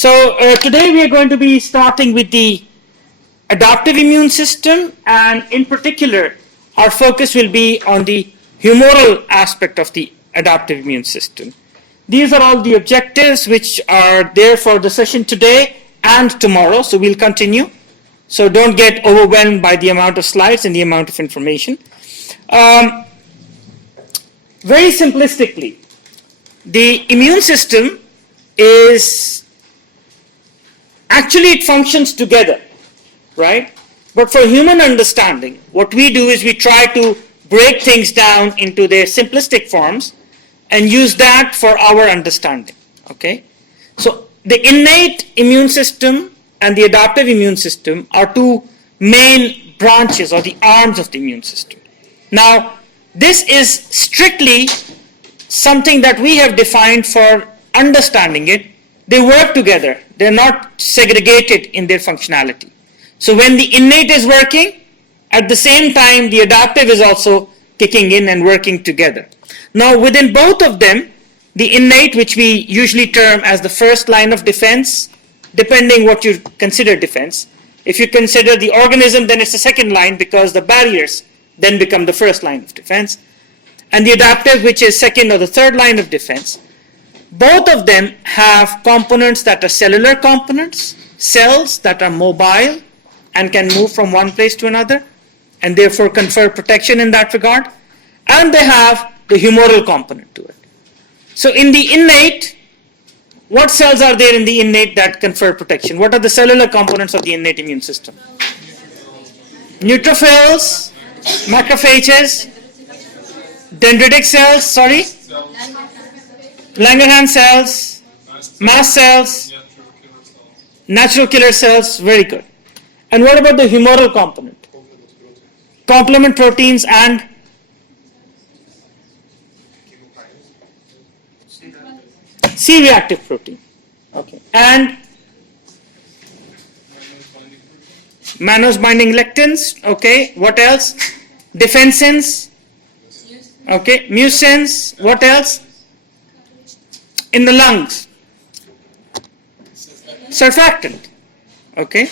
So today we are going to be starting with the adaptive immune system, and in particular our focus will be on the humoral aspect of the adaptive immune system. These are all the objectives which are there for the session today and tomorrow, so we'll continue. So don't get overwhelmed by the amount of slides and the amount of information. Very simplistically, the immune system is actually, it functions together, right? But for human understanding, what we do is we try to break things down into their simplistic forms and use that for our understanding, okay? So the innate immune system and the adaptive immune system are two main branches or the arms of the immune system. Now, this is strictly something that we have defined for understanding it. They work together. They're not segregated in their functionality. So when the innate is working, at the same time the adaptive is also kicking in and working together. Now within both of them, the innate, which we usually term as the first line of defense, depending what you consider defense. If you consider the organism, then it's the second line because the barriers then become the first line of defense. And the adaptive, which is second or the third line of defense. Both of them have components that are cellular components, cells that are mobile and can move from one place to another and therefore confer protection in that regard. And they have the humoral component to it. So in the innate, what cells are there in the innate that confer protection? What are the cellular components of the innate immune system? Neutrophils, macrophages, dendritic cells, sorry? Langerhans cells, mast cells, natural killer cells, very good. And what about the humoral component? Complement proteins and C-reactive protein. Okay. And mannose binding lectins. Okay. What else? Defensins. Okay. Mucins. What else? In the lungs. Surfactant. Okay.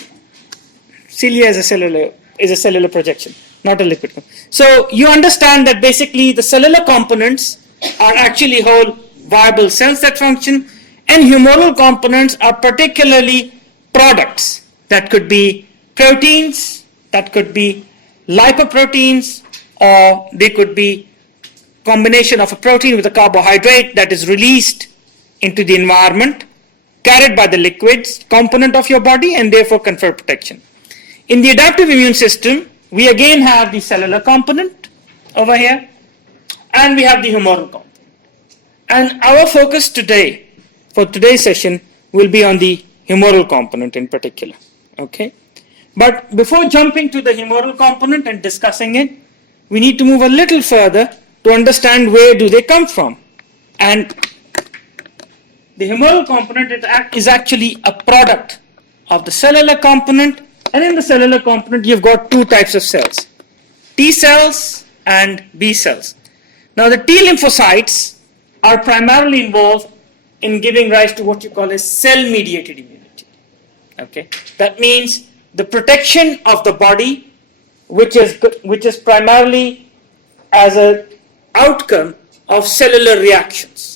Cilia is a cellular projection, not a liquid. So you understand that basically the cellular components are actually whole viable cells that function, and humoral components are particularly products that could be proteins, that could be lipoproteins, or they could be combination of a protein with a carbohydrate that is released into the environment, carried by the liquids component of your body, and therefore confer protection. In the adaptive immune system, we again have the cellular component over here, and we have the humoral component. And our focus today, for today's session, will be on the humoral component in particular, okay? But before jumping to the humoral component and discussing it, we need to move a little further to understand where do they come from. And the humoral component is actually a product of the cellular component, and in the cellular component you've got two types of cells, T cells and B cells. Now the T lymphocytes are primarily involved in giving rise to what you call as cell-mediated immunity. Okay, that means the protection of the body, which is primarily as an outcome of cellular reactions.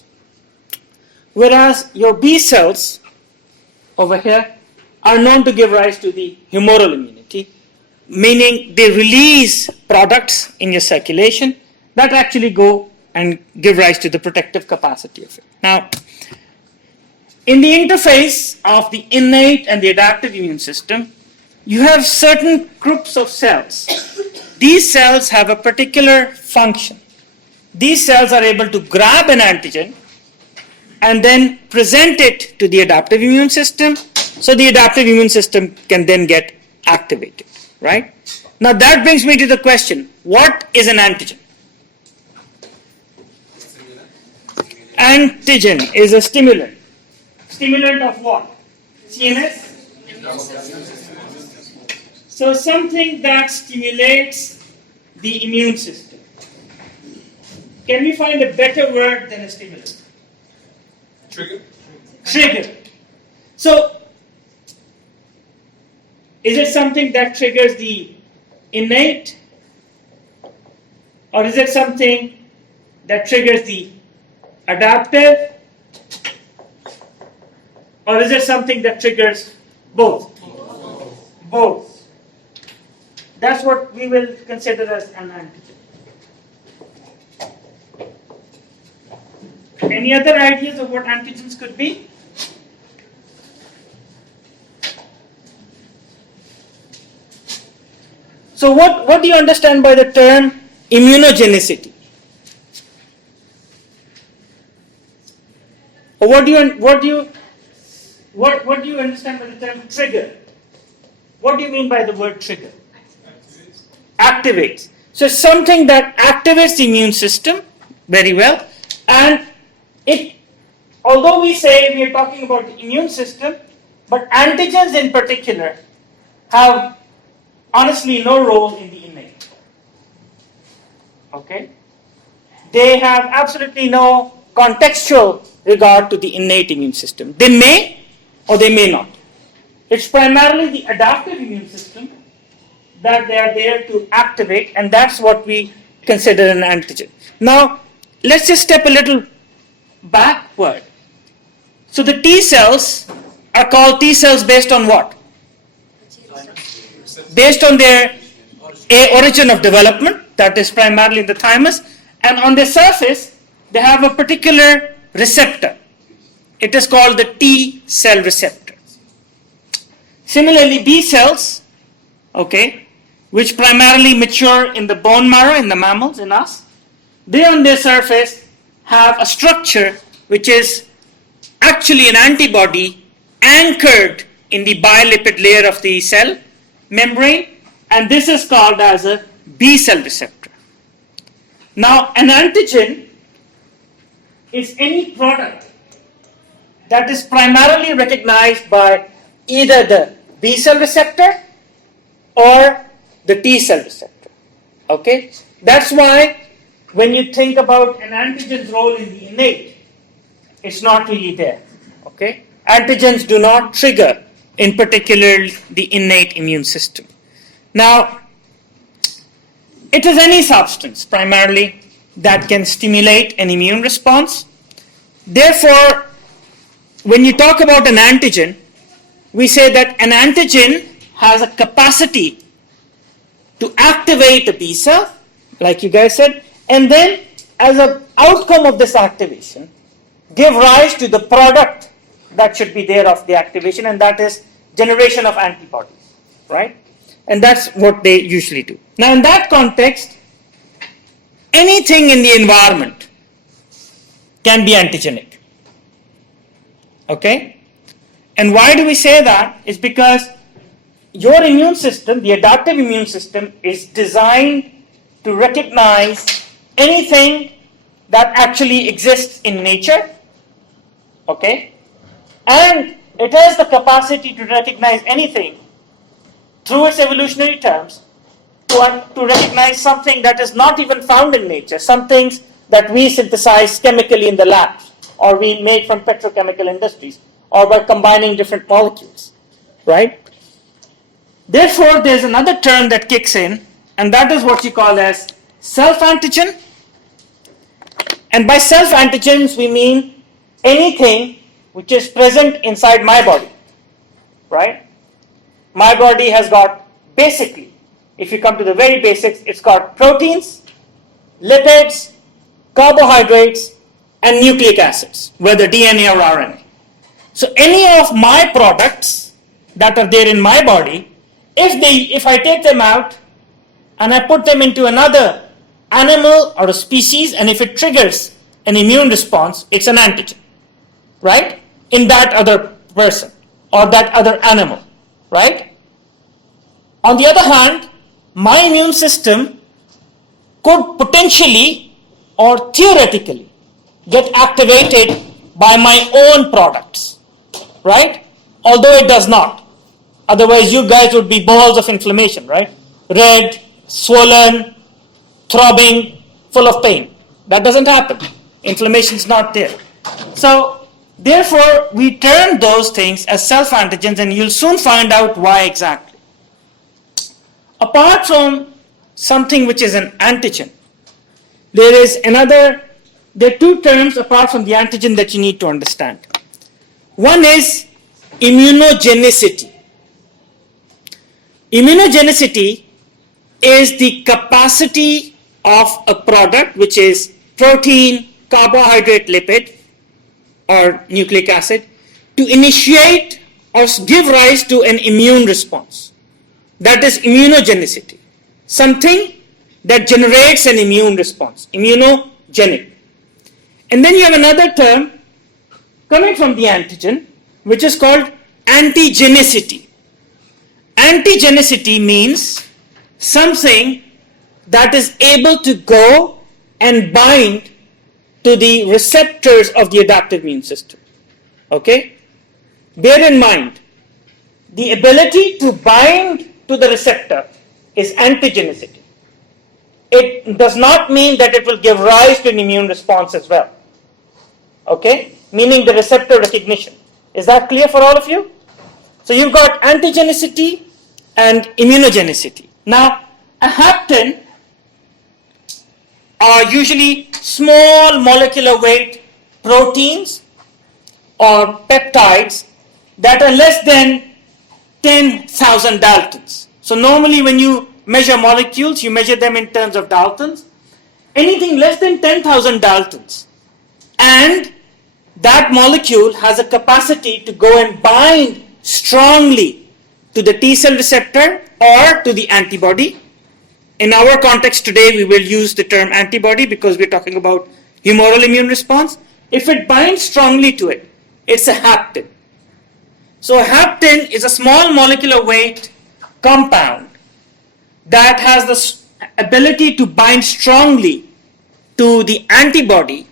Whereas your B cells over here are known to give rise to the humoral immunity, meaning they release products in your circulation that actually go and give rise to the protective capacity of it. Now, in the interface of the innate and the adaptive immune system, you have certain groups of cells. These cells have a particular function. These cells are able to grab an antigen and then present it to the adaptive immune system, so the adaptive immune system can then get activated, right? Now that brings me to the question, what is an antigen? Antigen is a stimulant. Stimulant of what? CNS? So something that stimulates the immune system. Can we find a better word than a stimulant? Trigger. Trigger. So, is it something that triggers the innate, or is it something that triggers the adaptive, or is it something that triggers both? Both. That's what we will consider as an antigen. Any other ideas of what antigens could be? So what do you understand by the term immunogenicity? Or what do you understand by the term trigger? What do you mean by the word trigger? Activates. So something that activates the immune system very well, and although we say we are talking about the immune system, but antigens in particular have honestly no role in the innate. Okay? They have absolutely no contextual regard to the innate immune system. They may or they may not. It's primarily the adaptive immune system that they are there to activate, and that's what we consider an antigen. Now, let's just step a little backward. So the T cells are called T cells based on what? Based on their origin of development, that is primarily in the thymus, and on their surface they have a particular receptor. It is called the T cell receptor. Similarly, B cells, okay, which primarily mature in the bone marrow in the mammals, in us, they on their surface have a structure which is actually an antibody anchored in the bilipid layer of the cell membrane, and this is called as a B cell receptor. Now, an antigen is any product that is primarily recognized by either the B cell receptor or the T cell receptor. Okay? That's why when you think about an antigen's role in the innate, it's not really there. Okay? Antigens do not trigger, in particular, the innate immune system. Now, it is any substance primarily that can stimulate an immune response. Therefore, when you talk about an antigen, we say that an antigen has a capacity to activate a B cell, like you guys said, and then as an outcome of this activation, give rise to the product that should be there of the activation, and that is generation of antibodies, right? And that's what they usually do. Now, in that context, anything in the environment can be antigenic. Okay? And why do we say that? Is because your immune system, the adaptive immune system, is designed to recognize anything that actually exists in nature. Okay? And it has the capacity to recognize anything through its evolutionary terms, to recognize something that is not even found in nature, some things that we synthesize chemically in the labs, or we make from petrochemical industries, or by combining different molecules, right? Therefore, there's another term that kicks in, and that is what you call as self-antigen. And by self-antigens, we mean anything which is present inside my body, right? My body has got, basically, if you come to the very basics, it's got proteins, lipids, carbohydrates, and nucleic acids, whether DNA or RNA. So any of my products that are there in my body, if I take them out and I put them into another animal or a species, and if it triggers an immune response, it's an antigen, right? In that other person or that other animal, right? On the other hand, my immune system could potentially or theoretically get activated by my own products, right? Although it does not. Otherwise, you guys would be balls of inflammation, right? Red, swollen, throbbing, full of pain. That doesn't happen. Inflammation is not there. So, Therefore, we term those things as self-antigens, and you'll soon find out why exactly. Apart from something which is an antigen, there are two terms apart from the antigen that you need to understand. One is immunogenicity. Immunogenicity is the capacity of a product, which is protein, carbohydrate, lipid, or nucleic acid, to initiate or give rise to an immune response. That is immunogenicity. Something that generates an immune response, immunogenic. And then you have another term coming from the antigen, which is called antigenicity. Antigenicity means something that is able to go and bind to the receptors of the adaptive immune system. Okay? Bear in mind, the ability to bind to the receptor is antigenicity. It does not mean that it will give rise to an immune response as well. Okay? Meaning the receptor recognition. Is that clear for all of you? So you've got antigenicity and immunogenicity. Now, a hapten are usually small molecular weight proteins or peptides that are less than 10,000 Daltons. So normally when you measure molecules, you measure them in terms of Daltons. Anything less than 10,000 Daltons, and that molecule has a capacity to go and bind strongly to the T cell receptor or to the antibody. In our context today, we will use the term antibody because we're talking about humoral immune response. If it binds strongly to it, it's a hapten. So a hapten is a small molecular weight compound that has the ability to bind strongly to the antibody,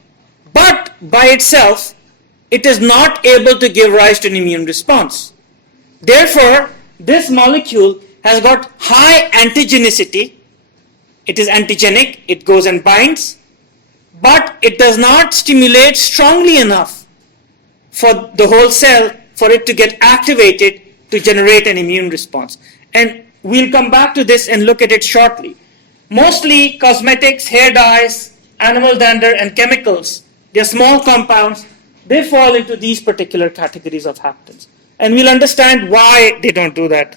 but by itself, it is not able to give rise to an immune response. Therefore, this molecule has got high antigenicity. It is antigenic, it goes and binds, but it does not stimulate strongly enough for the whole cell for it to get activated to generate an immune response. And we'll come back to this and look at it shortly. Mostly cosmetics, hair dyes, animal dander, and chemicals, they're small compounds, they fall into these particular categories of haptens. And we'll understand why they don't do that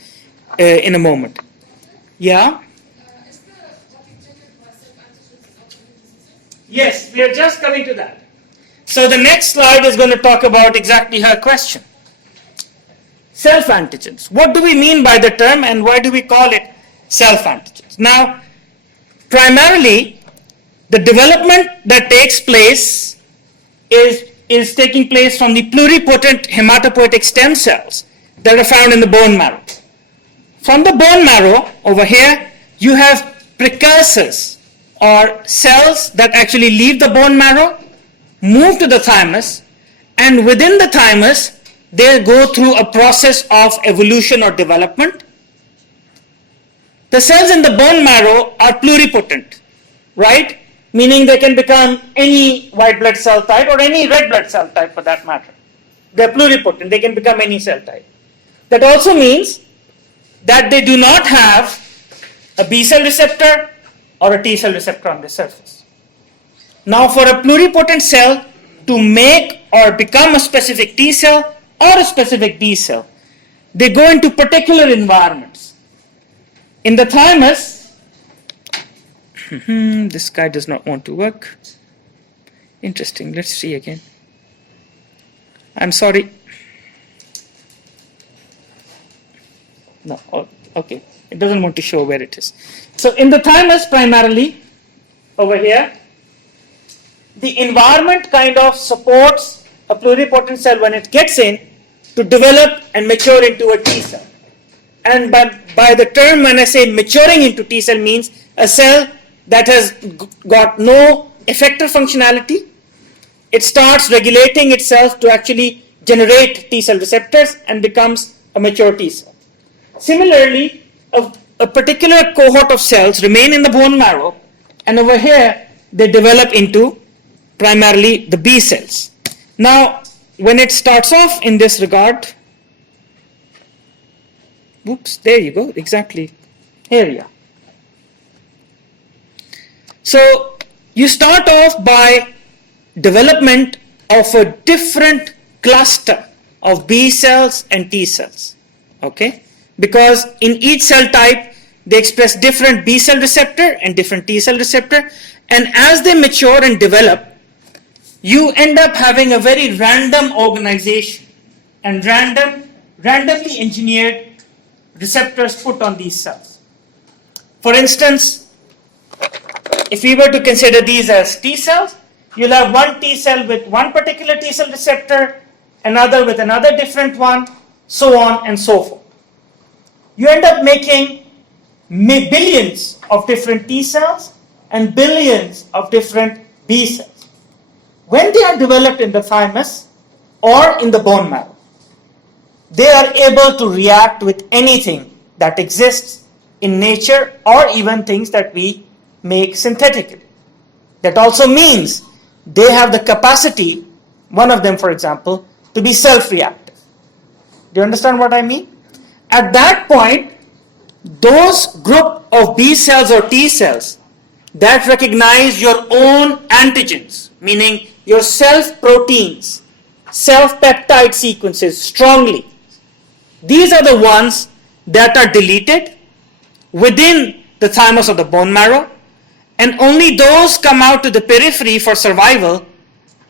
in a moment. Yeah? Yes, we are just coming to that. So the next slide is going to talk about exactly her question. Self-antigens. What do we mean by the term and why do we call it self-antigens? Now, primarily, the development that takes place is taking place from the pluripotent hematopoietic stem cells that are found in the bone marrow. From the bone marrow, over here, you have precursors or cells that actually leave the bone marrow, move to the thymus, and within the thymus, they go through a process of evolution or development. The cells in the bone marrow are pluripotent, right? Meaning they can become any white blood cell type or any red blood cell type for that matter. They're pluripotent, they can become any cell type. That also means that they do not have a B cell receptor or a T cell receptor on the surface. Now for a pluripotent cell to make or become a specific T cell or a specific B cell, they go into particular environments. In the thymus, this guy does not want to work. Interesting, let's see again. I'm sorry. No, okay, it doesn't want to show where it is. So in the thymus primarily, over here, the environment kind of supports a pluripotent cell when it gets in to develop and mature into a T cell. And by the term when I say maturing into T cell means a cell that has got no effector functionality. It starts regulating itself to actually generate T cell receptors and becomes a mature T cell. Similarly, a particular cohort of cells remain in the bone marrow, and over here they develop into primarily the B cells. Now, when it starts off in this regard, oops, there you go, exactly, here you are. So you start off by development of a different cluster of B cells and T cells, okay? Because in each cell type, they express different B cell receptor and different T cell receptor, and as they mature and develop, you end up having a very random organization and randomly engineered receptors put on these cells. For instance, if we were to consider these as T cells, you'll have one T cell with one particular T cell receptor, another with another different one, so on and so forth. You end up making billions of different T cells and billions of different B cells. When they are developed in the thymus or in the bone marrow, they are able to react with anything that exists in nature or even things that we make synthetically. That also means they have the capacity, one of them for example, to be self-reactive. Do you understand what I mean? At that point, those group of B cells or T cells that recognize your own antigens, meaning your self-proteins, self-peptide sequences strongly, these are the ones that are deleted within the thymus of the bone marrow, and only those come out to the periphery for survival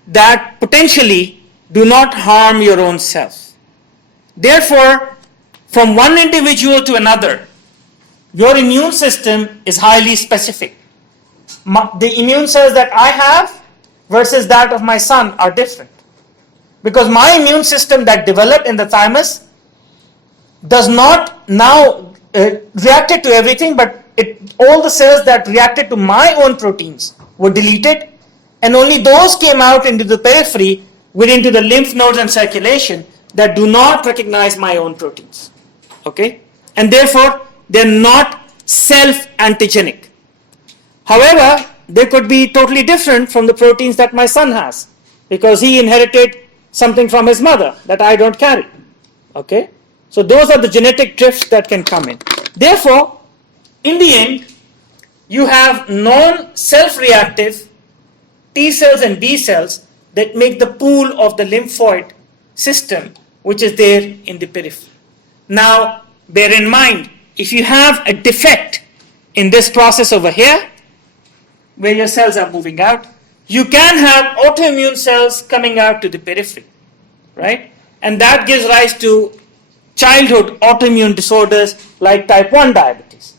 that potentially do not harm your own self. Therefore, from one individual to another, your immune system is highly specific. The immune cells that I have versus that of my son are different. Because my immune system that developed in the thymus does not now reacted to everything, but all the cells that reacted to my own proteins were deleted, and only those came out into the periphery, into the lymph nodes and circulation that do not recognize my own proteins. Okay? And therefore, they're not self-antigenic. However, they could be totally different from the proteins that my son has, because he inherited something from his mother that I don't carry. Okay? So those are the genetic drifts that can come in. Therefore, in the end, you have non-self-reactive T cells and B cells that make the pool of the lymphoid system, which is there in the periphery. Now, bear in mind, if you have a defect in this process over here, where your cells are moving out, you can have autoimmune cells coming out to the periphery, right? And that gives rise to childhood autoimmune disorders like type 1 diabetes,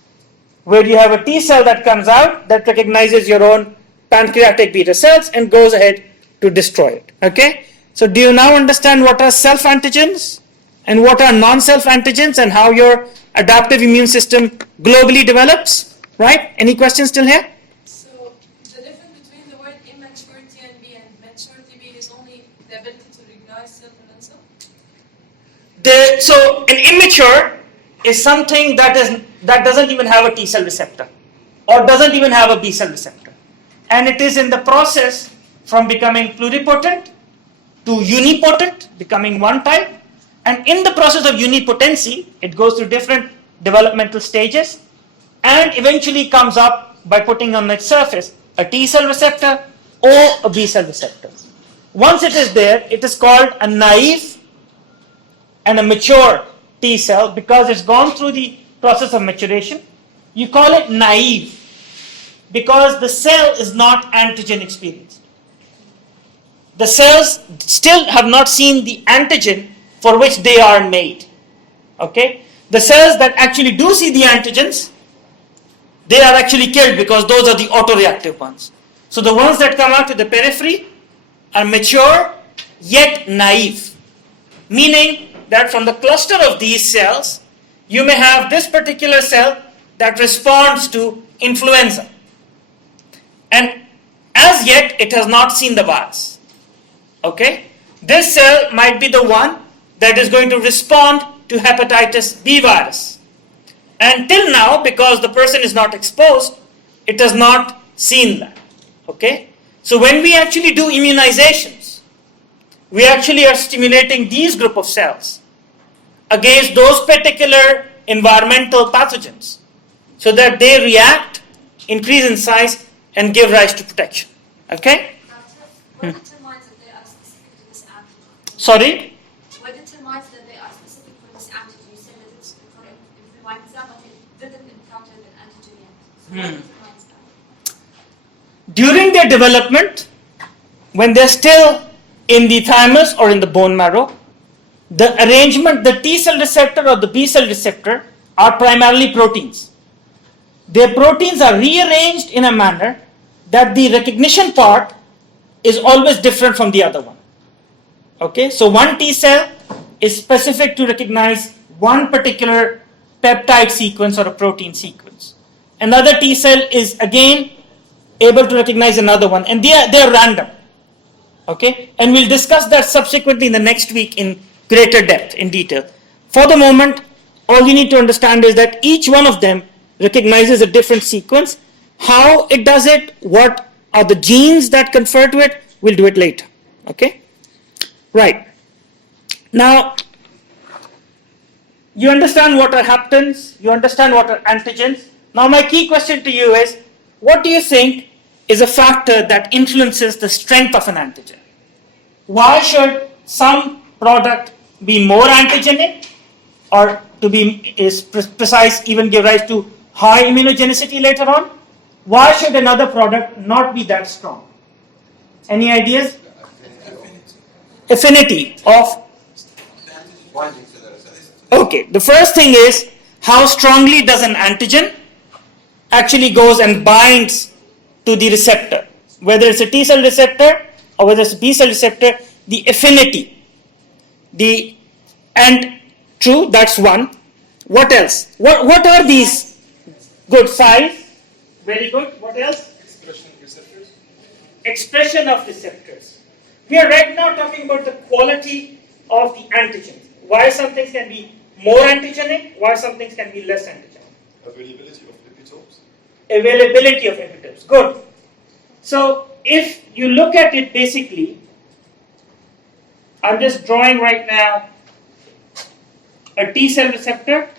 where you have a T cell that comes out that recognizes your own pancreatic beta cells and goes ahead to destroy it. Okay? So do you now understand what are self-antigens and what are non-self antigens and how your adaptive immune system globally develops? Right? Any questions still here? So the difference between the word immature TNB and mature TB is only the ability to recognize self and non-self? So an immature is something that doesn't even have a T cell receptor or doesn't even have a B cell receptor. And it is in the process from becoming pluripotent to unipotent, becoming one type. And in the process of unipotency, it goes through different developmental stages and eventually comes up by putting on its surface a T cell receptor or a B cell receptor. Once it is there, it is called a naive and a mature T cell because it's gone through the process of maturation. You call it naive because the cell is not antigen experienced. The cells still have not seen the antigen for which they are made. Okay? The cells that actually do see the antigens, they are actually killed because those are the autoreactive ones. So the ones that come out to the periphery are mature yet naive, meaning that from the cluster of these cells, you may have this particular cell that responds to influenza. And as yet, it has not seen the virus. Okay? This cell might be the one that is going to respond to hepatitis B virus. And till now, because the person is not exposed, it has not seen that. Okay? So when we actually do immunizations, we actually are stimulating these group of cells against those particular environmental pathogens so that they react, increase in size, and give rise to protection. Okay? What determines that they are specific to this antigen? Sorry? What determines that they are specific for this antigen? You said that it's for influenza, but it didn't encounter an antigen yet. So what determines that? During their development, when they're still in the thymus or in the bone marrow, the arrangement, the T cell receptor or the B cell receptor are primarily proteins. Their proteins are rearranged in a manner that the recognition part is always different from the other one. Okay, so one T cell is specific to recognize one particular peptide sequence or a protein sequence. Another T cell is again able to recognize another one, and they are random. Okay, and we'll discuss that subsequently in the next week in greater depth, in detail. For the moment, all you need to understand is that each one of them recognizes a different sequence. How it does it, what are the genes that confer to it, we'll do it later. Okay? Right. Now, you understand what are haptens, you understand what are antigens. Now my key question to you is, what do you think is a factor that influences the strength of an antigen? Why should some product be more antigenic, or to be precise, even give rise to high immunogenicity later on? Why should another product not be that strong? Any ideas? Affinity of. Okay, the first thing is, how strongly does an antigen actually goes and binds to the receptor? Whether it's a T cell receptor or whether it's a B cell receptor, the affinity. And true, that's one. What else? What are these? Good, size. Very good. What else? Expression of receptors. Expression of receptors. We are right now talking about the quality of the antigens. Why some things can be more antigenic, why some things can be less antigenic. Availability of epitopes. Availability of epitopes. Good. So if you look at it basically, I'm just drawing right now a T cell receptor.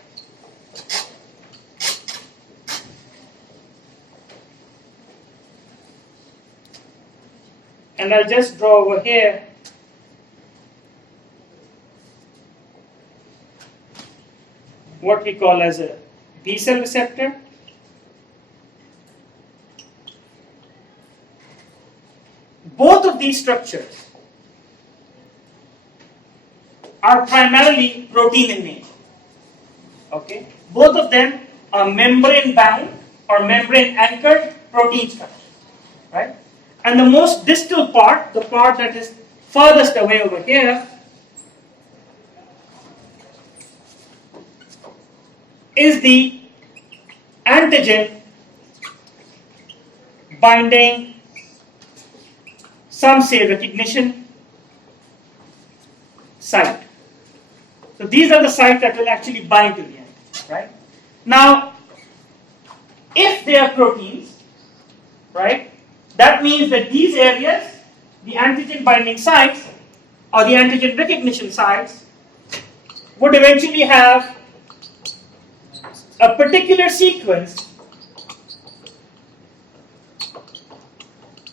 And I'll just draw over here what we call as a B cell receptor. Both of these structures are primarily protein in nature. Okay? Both of them are membrane bound or membrane anchored protein structures. Right? And the most distal part, the part that is furthest away over here, is the antigen binding, some say recognition site. So these are the sites that will actually bind to the antigen, right? Now, if they are proteins, right, that means that these areas, the antigen binding sites or the antigen recognition sites, would eventually have a particular sequence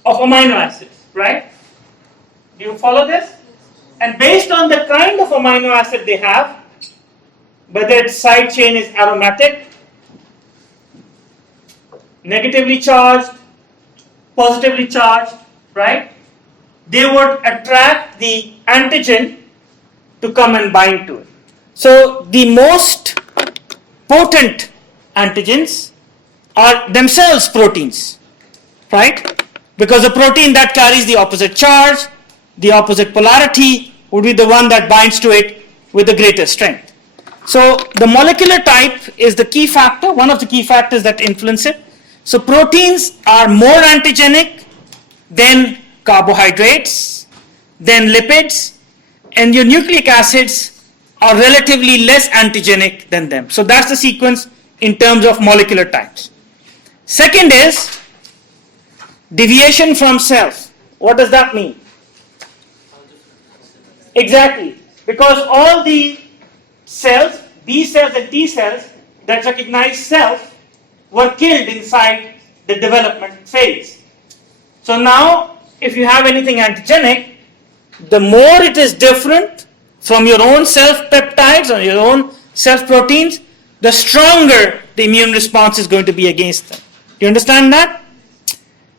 of amino acids, right? Do you follow this? And based on the kind of amino acid they have, whether its side chain is aromatic, negatively charged, positively charged, right? They would attract the antigen to come and bind to it. So the most potent antigens are themselves proteins, right? Because a protein that carries the opposite charge, the opposite polarity, would be the one that binds to it with the greatest strength. So the molecular type is the key factor, one of the key factors that influence it. So proteins are more antigenic than carbohydrates, than lipids, and your nucleic acids are relatively less antigenic than them. So that's the sequence in terms of molecular types. Second is deviation from self. What does that mean? Exactly. Because all the cells, B cells and T cells that recognize self were killed inside the development phase. So now, if you have anything antigenic, the more it is different from your own self peptides or your own self proteins, the stronger the immune response is going to be against them. You understand that?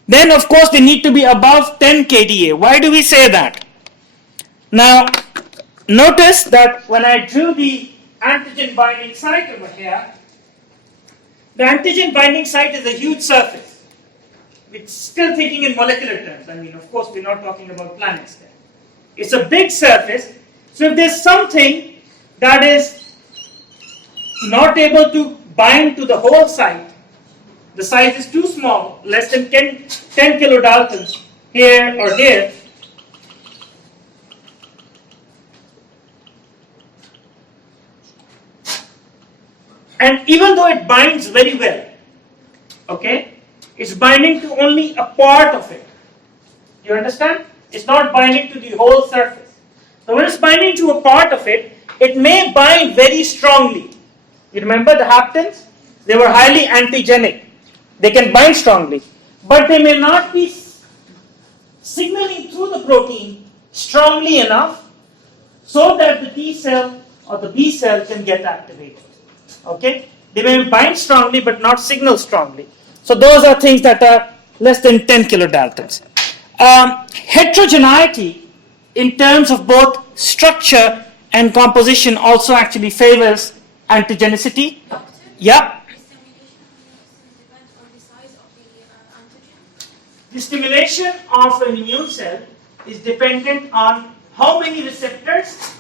Then, of course, they need to be above 10 kDa. Why do we say that? Now, notice that when I drew the antigen binding site over here, the antigen binding site is a huge surface. It's still thinking in molecular terms. I mean, of course, we're not talking about planets there. It's a big surface. So if there's something that is not able to bind to the whole site, the size is too small, less than 10 kilodaltons here or here, and even though it binds very well, okay, it's binding to only a part of it. You understand? It's not binding to the whole surface. So when it's binding to a part of it, it may bind very strongly. You remember the haptens? They were highly antigenic. They can bind strongly, but they may not be signaling through the protein strongly enough so that the T cell or the B cell can get activated. Okay? They may bind strongly but not signal strongly. So those are things that are less than 10 kilodaltons. Heterogeneity in terms of both structure and composition also actually favors antigenicity. Yeah. The stimulation of an immune cell is dependent on how many receptors,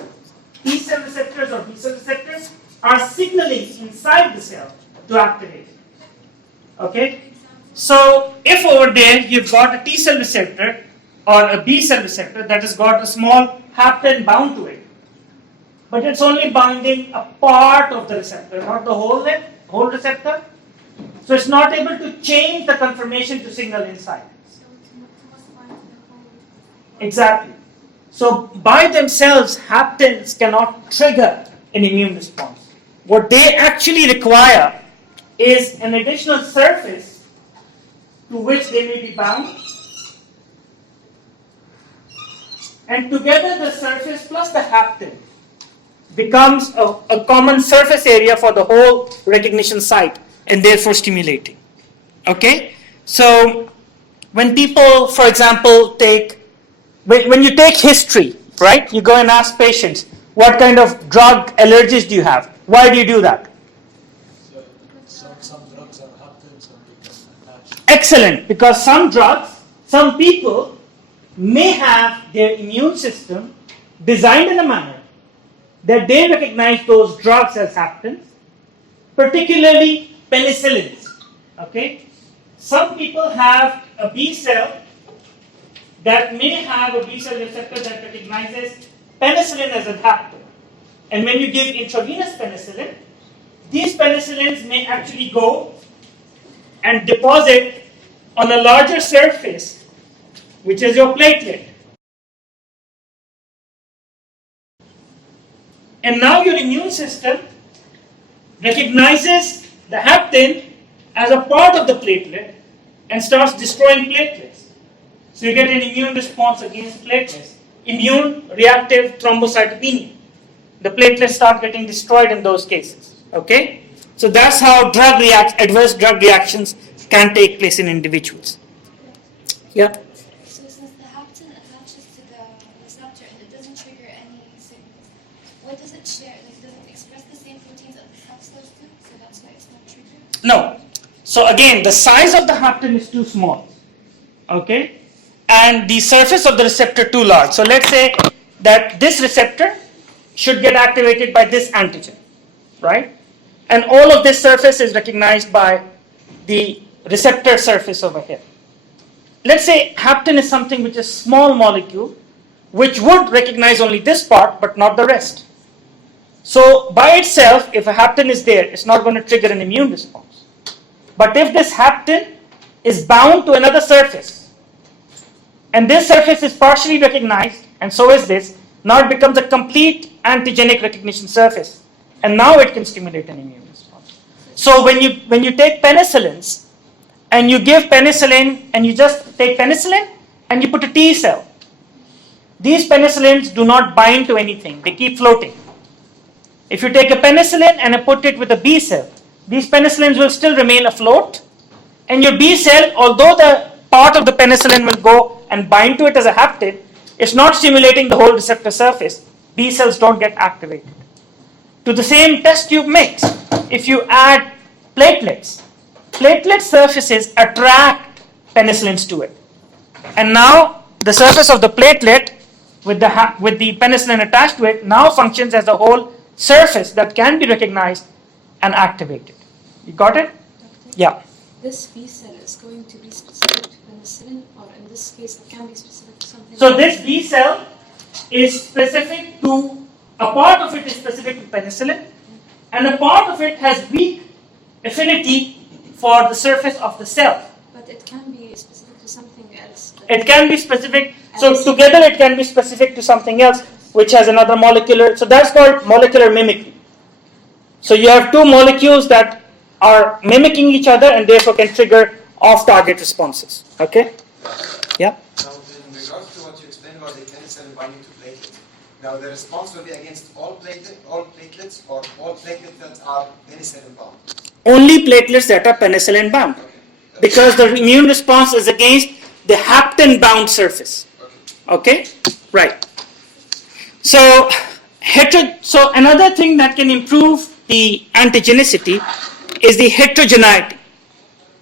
T cell receptors or B cell receptors, are signaling inside the cell to activate. Okay? So, if over there you've got a T cell receptor or a B cell receptor that has got a small hapten bound to it, but it's only binding a part of the receptor, not the whole receptor, so it's not able to change the conformation to signal inside. Exactly. So by themselves, haptens cannot trigger an immune response. What they actually require is an additional surface to which they may be bound, and together the surface plus the hapten becomes a common surface area for the whole recognition site and therefore stimulating. Okay? So when people, for example, when you take history, right, you go and ask patients, what kind of drug allergies do you have? Why do you do that? Some drugs are hapten, some become attached. Excellent, because some drugs, some people may have their immune system designed in a manner that they recognize those drugs as haptens, particularly penicillins. Okay? Some people have a B cell that may have a B cell receptor that recognizes penicillin as a hapten. And when you give intravenous penicillin, these penicillins may actually go and deposit on a larger surface, which is your platelet. And now your immune system recognizes the hapten as a part of the platelet and starts destroying platelets. So you get an immune response against platelets. Immune reactive thrombocytopenia. The platelets start getting destroyed in those cases. Okay? So that's how adverse drug reactions can take place in individuals. Yeah? So since the hapten attaches to the receptor and it doesn't trigger any signals, what does it share? Like, does it express the same proteins that the cells do? So that's why it's not triggered? No. So again, the size of the hapten is too small. Okay? And the surface of the receptor too large. So let's say that this receptor should get activated by this antigen, right? And all of this surface is recognized by the receptor surface over here. Let's say hapten is something which is small molecule, which would recognize only this part but not the rest. So by itself, if a hapten is there, it's not going to trigger an immune response. But if this hapten is bound to another surface, and this surface is partially recognized, and so is this, Now it becomes a complete antigenic recognition surface, and now it can stimulate an immune response. So when you take penicillins, and you give penicillin, and you just take penicillin, and you put a T cell, these penicillins do not bind to anything, they keep floating. If you take a penicillin and put it with a B cell, these penicillins will still remain afloat, and your B cell, although the part of the penicillin will go and bind to it as a haptid, it's not stimulating the whole receptor surface. B cells don't get activated. To the same test tube mix, if you add platelets, platelet surfaces attract penicillins to it. And now the surface of the platelet with the penicillin attached to it now functions as a whole surface that can be recognized and activated. You got it? Yeah. This B cell is going to be specific to penicillin, or in this case, it can be specific to something So else? this B cell is specific to, a part of it is specific to penicillin, and a part of it has weak affinity for the surface of the cell. But it can be specific to something else. It can be specific, so together it can be specific to something else which has another molecular, so that's called molecular mimicry. So you have two molecules that are mimicking each other and therefore can trigger off-target responses. Okay? Yeah? Now, in regards to what you explained about the penicillin binding to platelets, now the response will be against all platelets or all platelets that are penicillin bound? Only platelets that are penicillin bound. Because the immune response is against the hapten bound surface. Okay? Right. So another thing that can improve the antigenicity is the heterogeneity.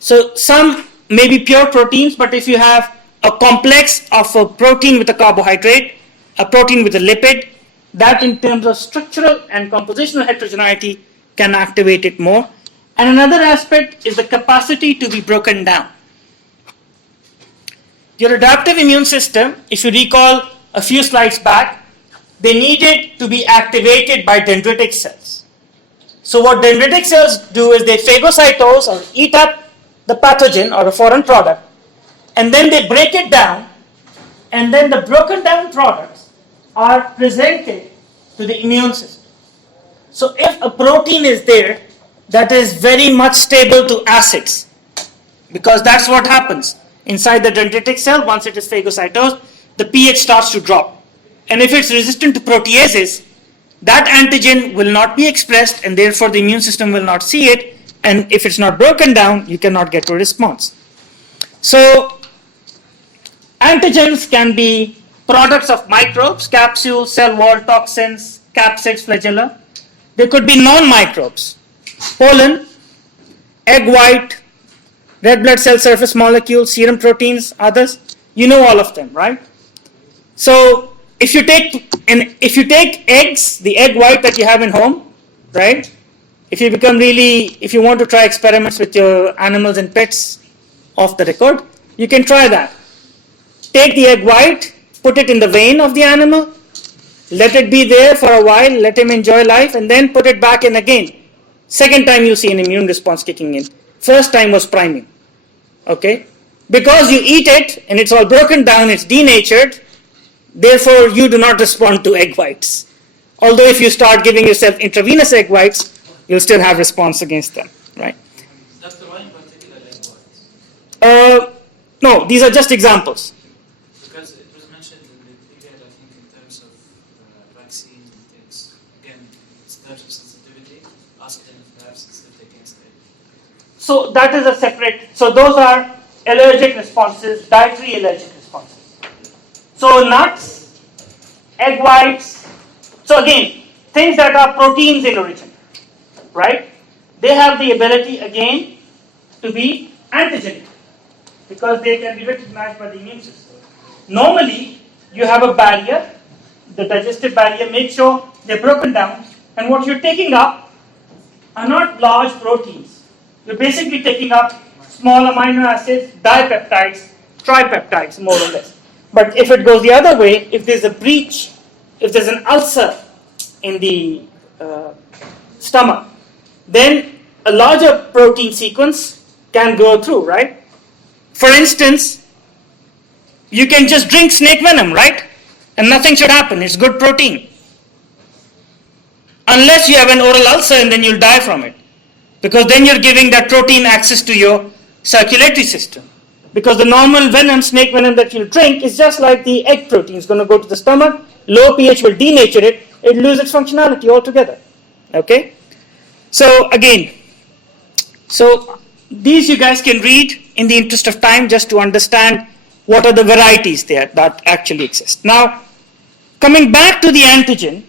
So some may be pure proteins, but if you have a complex of a protein with a carbohydrate, a protein with a lipid, that in terms of structural and compositional heterogeneity can activate it more. And another aspect is the capacity to be broken down. Your adaptive immune system, if you recall a few slides back, they needed to be activated by dendritic cells. So what dendritic cells do is they phagocytose or eat up the pathogen or a foreign product, and then they break it down, and then the broken down products are presented to the immune system. So if a protein is there that is very much stable to acids, because that's what happens inside the dendritic cell, once it is phagocytosed, the pH starts to drop. And if it's resistant to proteases, that antigen will not be expressed, and therefore the immune system will not see it, and if it's not broken down, you cannot get a response. So antigens can be products of microbes, capsules, cell wall toxins, capsids, flagella. They could be non-microbes, pollen, egg white, red blood cell surface molecules, serum proteins, others. You know all of them, right? So if you take eggs, the egg white that you have in home, right? If you want to try experiments with your animals and pets off the record, you can try that. Take the egg white, put it in the vein of the animal, let it be there for a while, let him enjoy life, and then put it back in again. Second time you see an immune response kicking in. First time was priming. Okay? Because you eat it and it's all broken down, it's denatured, therefore you do not respond to egg whites. Although if you start giving yourself intravenous egg whites, you'll still have response against them, right? Dr. Why in particular egg whites? No, these are just examples. Because it was mentioned in the period, I think, in terms of vaccines and things. Again, it's in terms of sensitivity. Ask them if they have sensitivity against it. So that is a separate, so those are allergic responses, dietary allergic responses. So nuts, egg whites, so again, things that are proteins in origin, right? They have the ability again to be antigenic because they can be recognized by the immune system. Normally, you have a barrier, the digestive barrier, make sure they're broken down, and what you're taking up are not large proteins. You're basically taking up small amino acids, dipeptides, tripeptides, more or less. But if it goes the other way, if there's a breach, if there's an ulcer in the stomach, then a larger protein sequence can go through, right? For instance, you can just drink snake venom, right? And nothing should happen. It's good protein. Unless you have an oral ulcer and then you'll die from it. Because then you're giving that protein access to your circulatory system. Because the normal venom, snake venom that you'll drink is just like the egg protein. It's going to go to the stomach, low pH will denature it, it will lose its functionality altogether. Okay? So again, so these you guys can read in the interest of time just to understand what are the varieties there that actually exist. Now, coming back to the antigen,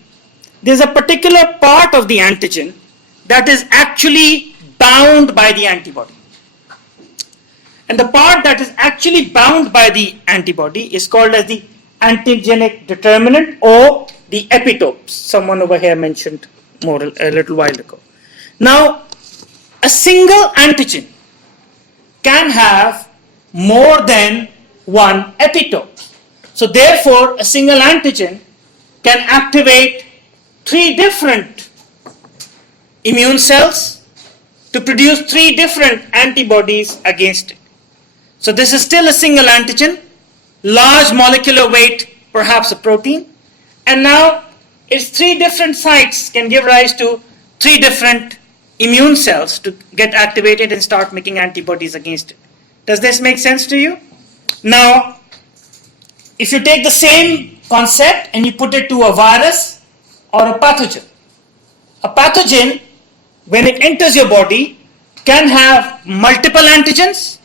there's a particular part of the antigen that is actually bound by the antibody. And the part that is actually bound by the antibody is called as the antigenic determinant or the epitopes. Someone over here mentioned a little while ago. Now, a single antigen can have more than one epitope. So therefore, a single antigen can activate 3 different immune cells to produce 3 different antibodies against it. So this is still a single antigen, large molecular weight, perhaps a protein, and now its 3 different sites can give rise to 3 different immune cells to get activated and start making antibodies against it. Does this make sense to you? Now, if you take the same concept and you put it to a virus or a pathogen, when it enters your body, can have multiple antigens,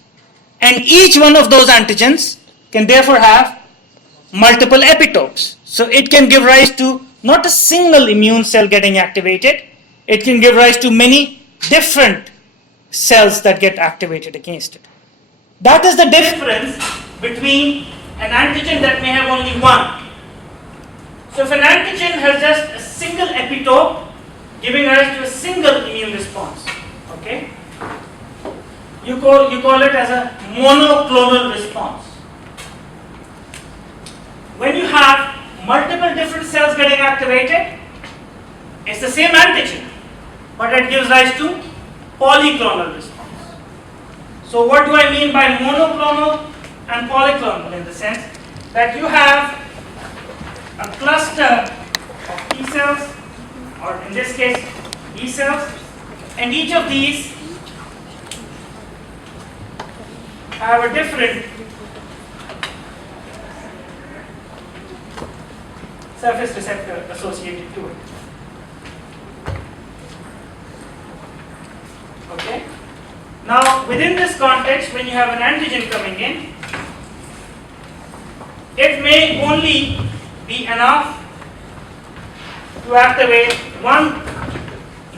and each one of those antigens can therefore have multiple epitopes. So it can give rise to not a single immune cell getting activated, it can give rise to many different cells that get activated against it. That is the difference between an antigen that may have only one. So if an antigen has just a single epitope giving rise to a single immune response, okay, you call it as a monoclonal response. When you have multiple different cells getting activated, it's the same antigen, but it gives rise to polyclonal response. So what do I mean by monoclonal and polyclonal? In the sense that you have a cluster of T cells, or in this case B cells, and each of these have a different surface receptor associated to it. Okay? Now, within this context, when you have an antigen coming in, it may only be enough to activate one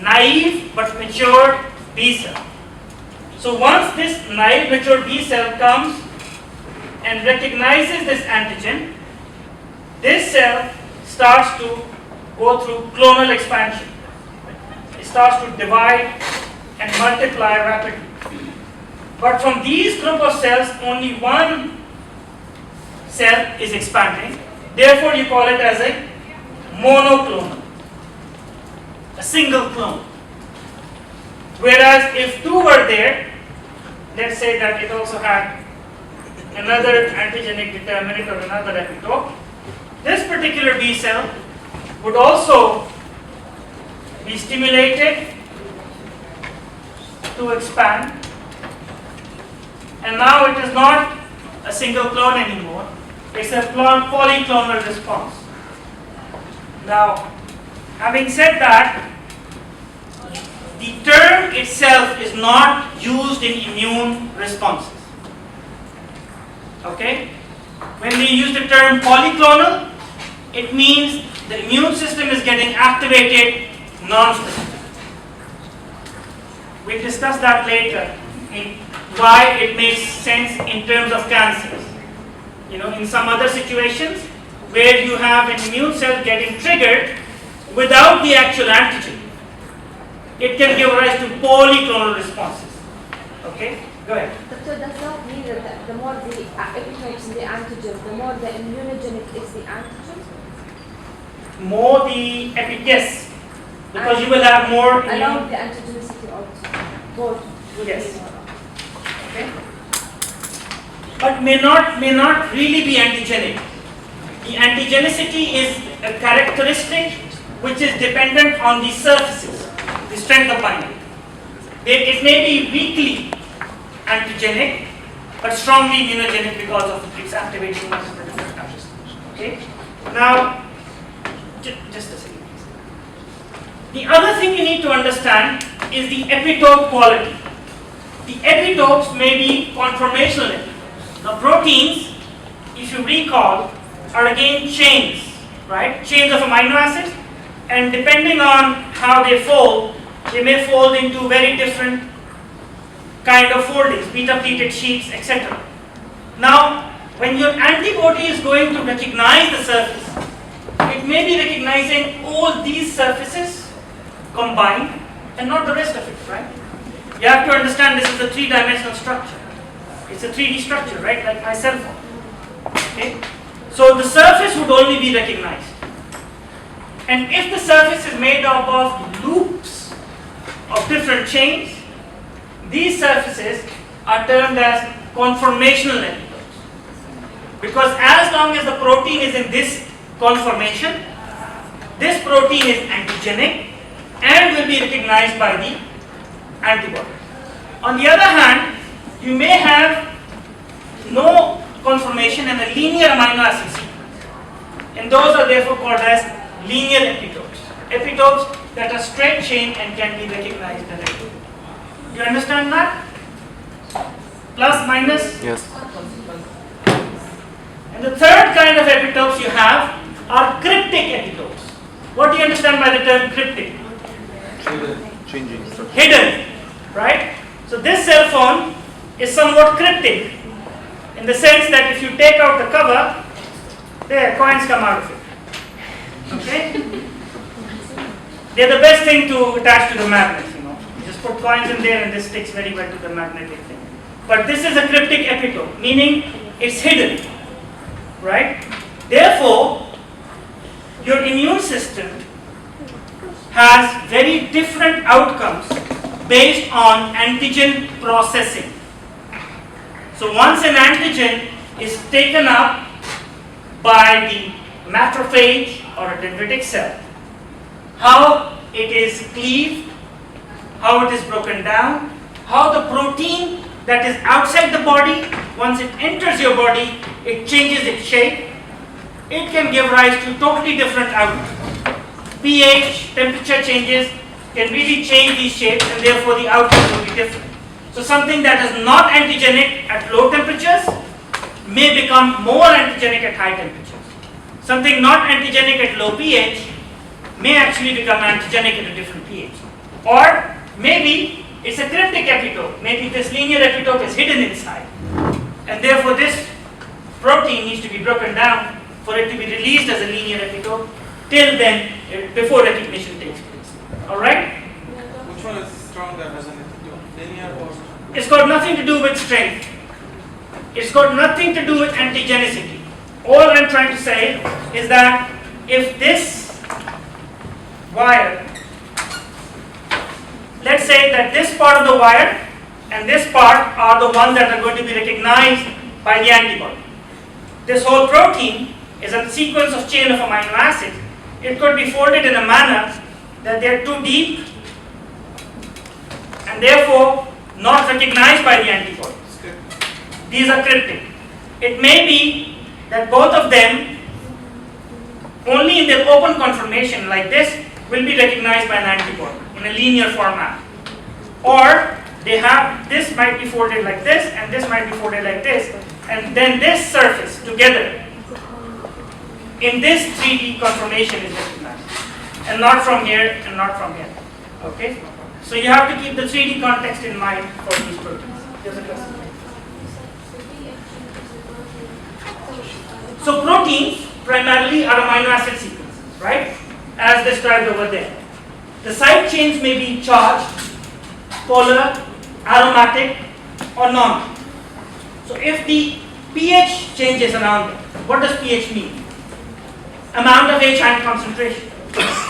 naive but mature B cell. So once this naive mature B cell comes and recognizes this antigen, this cell starts to go through clonal expansion. It starts to divide and multiply rapidly. But from these group of cells, only one cell is expanding. Therefore, you call it as a monoclonal, a single clone. Whereas if 2 were there, let's say that it also had another antigenic determinant or another epitope, this particular B cell would also be stimulated to expand, and now it is not a single clone anymore, it's a polyclonal response. Now, having said that, the term itself is not used in immune responses. Okay? When we use the term polyclonal, it means the immune system is getting activated non-specifically. We'll discuss that later, in why it makes sense in terms of cancers. You know, in some other situations where you have an immune cell getting triggered without the actual antigen, it can give rise to polyclonal responses. Okay, go ahead. So does that mean that the more the epitopes in the antigen, the more the immunogenic is the antigen? More the yes, because you will have more along the antigenicity also. Both. Yes. Okay. But may not really be antigenic. The antigenicity is a characteristic which is dependent on the surfaces, the strength of binding. It may be weakly antigenic, but strongly immunogenic because of its activation multiple different touches. Okay? Now, just a second. The other thing you need to understand is the epitope quality. The epitopes may be conformational epitopes. Now, proteins, if you recall, are again chains, right? Chains of amino acids, and depending on how they fold, they may fold into very different kind of foldings, beta-pleated sheets, etc. Now, when your antibody is going to recognize the surface, it may be recognizing all these surfaces combined and not the rest of it, right? You have to understand this is a three-dimensional structure. It's a 3D structure, right? Like my cell phone. Okay? So the surface would only be recognized. And if the surface is made up of loops of different chains, these surfaces are termed as conformational epitopes. Because as long as the protein is in this conformation, this protein is antigenic and will be recognized by the antibody. On the other hand, you may have no conformation and a linear amino acid sequence. And those are therefore called as linear epitopes. Epitopes that are straight chain and can be recognized directly. Do you understand that? Plus, minus? Yes. And the third kind of epitopes you have are cryptic epitopes. What do you understand by the term cryptic? Changing structure. Hidden, right? So this cell phone is somewhat cryptic in the sense that if you take out the cover, there, coins come out of it. Okay? They're the best thing to attach to the magnet, you know. You just put coins in there and this sticks very well to the magnetic thing. But this is a cryptic epitope, meaning it's hidden, right? Therefore, your immune system has very different outcomes based on antigen processing. So once an antigen is taken up by the macrophage or a dendritic cell, how it is cleaved, how it is broken down, how the protein that is outside the body, once it enters your body, it changes its shape. It can give rise to totally different outcomes. pH, temperature changes can really change these shapes and therefore the outcomes will be different. So something that is not antigenic at low temperatures may become more antigenic at high temperatures. Something not antigenic at low pH may actually become antigenic at a different pH. Or maybe it's a cryptic epitope. Maybe this linear epitope is hidden inside. And therefore this protein needs to be broken down for it to be released as a linear epitope. Till then, before recognition takes place. Alright? Which one is stronger as an linear or? It's got nothing to do with strength. It's got nothing to do with antigenicity. All I'm trying to say is that if this wire, let's say that this part of the wire and this part are the ones that are going to be recognized by the antibody. This whole protein is a sequence of chain of amino acids. It could be folded in a manner that they are too deep and therefore not recognized by the antibody. These are cryptic. It may be that both of them, only in their open conformation like this, will be recognized by an antibody in a linear format. Or they have, this might be folded like this and this might be folded like this, and then this surface together in this 3D conformation is recognized, and not from here and not from here. Okay? So you have to keep the 3D context in mind for these proteins. There's a question. So proteins primarily are amino acid sequences, right? As described over there. The side chains may be charged, polar, aromatic, or non. So if the pH changes around it, what does pH mean? Amount of H ion concentration.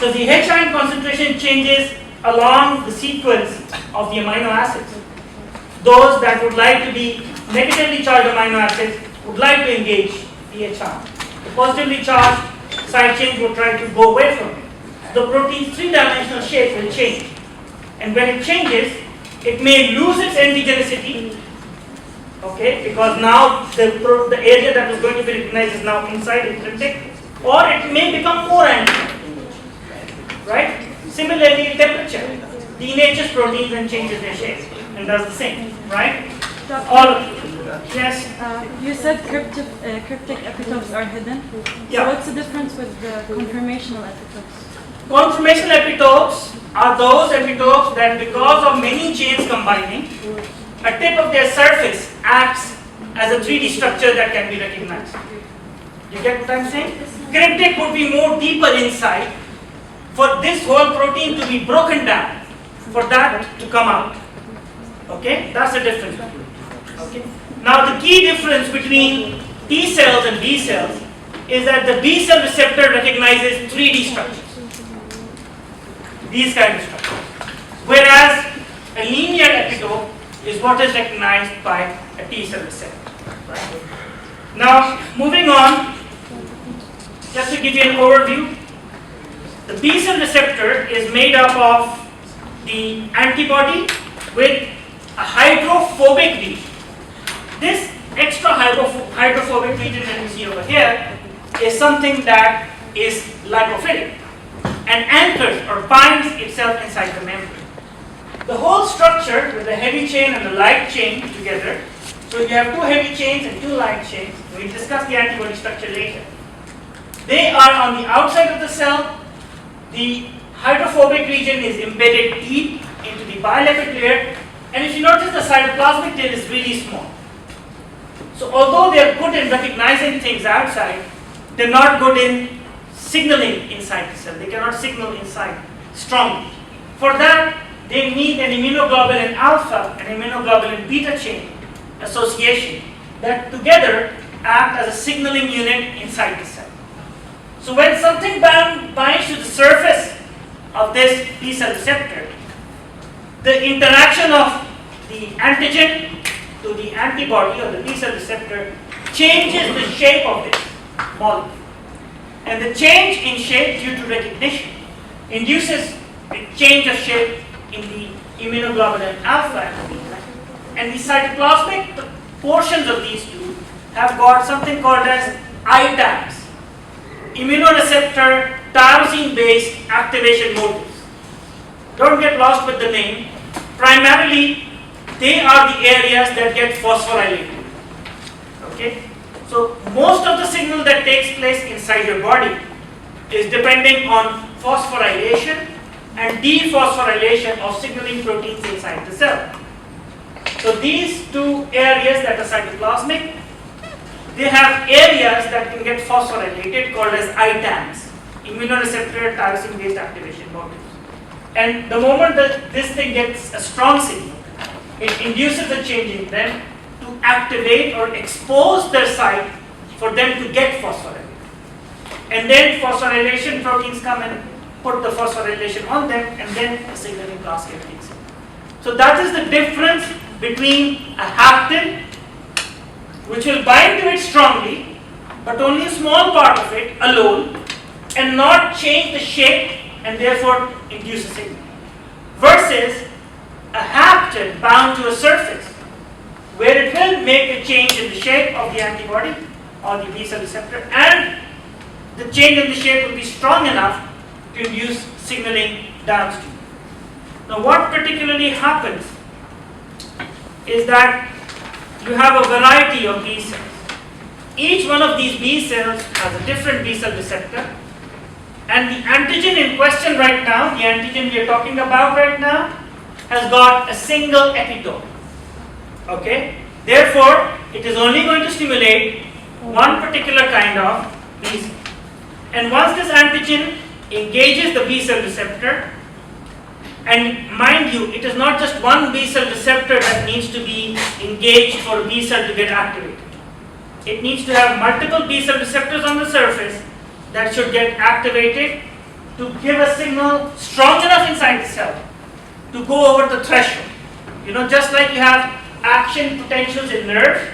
So the H ion concentration changes along the sequence of the amino acids. Those that would like to be negatively charged amino acids would like to engage pH ion. The positively charged side chains will try to go away from it. The protein's three-dimensional shape will change. And when it changes, it may lose its antigenicity, okay, because now the area that was going to be recognized is now inside intrinsic, or it may become more antigenic, right? Similarly, temperature denatures proteins and changes their shape, and does the same, right? All yes. You said cryptic epitopes are hidden. Yeah. So what's the difference with the conformational epitopes? Conformational epitopes are those epitopes that, because of many chains combining, a tip of their surface acts as a 3D structure that can be recognized. You get what I'm saying? Cryptic would be more deeper inside, for this whole protein to be broken down, for that to come out. Okay? That's the difference. Okay? Now the key difference between T cells and B cells is that the B cell receptor recognizes 3D structures. These kind of structures. Whereas a linear epitope is what is recognized by a T cell receptor. Right? Now, moving on, just to give you an overview, the B cell receptor is made up of the antibody with a hydrophobic region. This extra hydrophobic region that you see over here is something that is lipophilic and anchors or binds itself inside the membrane. The whole structure with the heavy chain and the light chain together, so you have two heavy chains and two light chains. We'll discuss the antibody structure later. They are on the outside of the cell. The hydrophobic region is embedded deep into the bilipid layer, and if you notice, the cytoplasmic tail is really small. So although they are good in recognizing things outside, they're not good in signaling inside the cell. They cannot signal inside strongly. For that, they need an immunoglobulin alpha and immunoglobulin beta chain association that together act as a signaling unit inside the cell. So when something binds to the surface of this B cell receptor, the interaction of the antigen to the antibody or the B cell receptor changes the shape of this molecule. And the change in shape due to recognition induces a change of shape in the immunoglobulin alpha and beta. And the cytoplasmic portions of these two have got something called as ITAMs, immunoreceptor tyrosine-based activation motives. Don't get lost with the name. Primarily, they are the areas that get phosphorylated. Okay? So most of the signal that takes place inside your body is depending on phosphorylation and dephosphorylation of signaling proteins inside the cell. So these two areas that are cytoplasmic, they have areas that can get phosphorylated called as ITAMs, immunoreceptor tyrosine-based activation motives. And the moment that this thing gets a strong signal, it induces a change in them to activate or expose their site for them to get phosphorylated. And then phosphorylation proteins come and put the phosphorylation on them, and then a signaling cascade takes place. So that is the difference between a hapten, which will bind to it strongly, but only a small part of it alone, and not change the shape and therefore induce a signal, versus a hapten bound to a surface, where it will make a change in the shape of the antibody or the B cell receptor, and the change in the shape will be strong enough to induce signaling downstream. Now, what particularly happens is that you have a variety of B cells. Each one of these B cells has a different B cell receptor, and the antigen in question right now, the antigen we are talking about right now, has got a single epitope. Okay? Therefore, it is only going to stimulate one particular kind of B cell. And once this antigen engages the B cell receptor, and mind you, it is not just one B cell receptor that needs to be engaged for B cell to get activated. It needs to have multiple B cell receptors on the surface that should get activated to give a signal strong enough inside the cell to go over the threshold. You know, just like you have action potentials in nerves,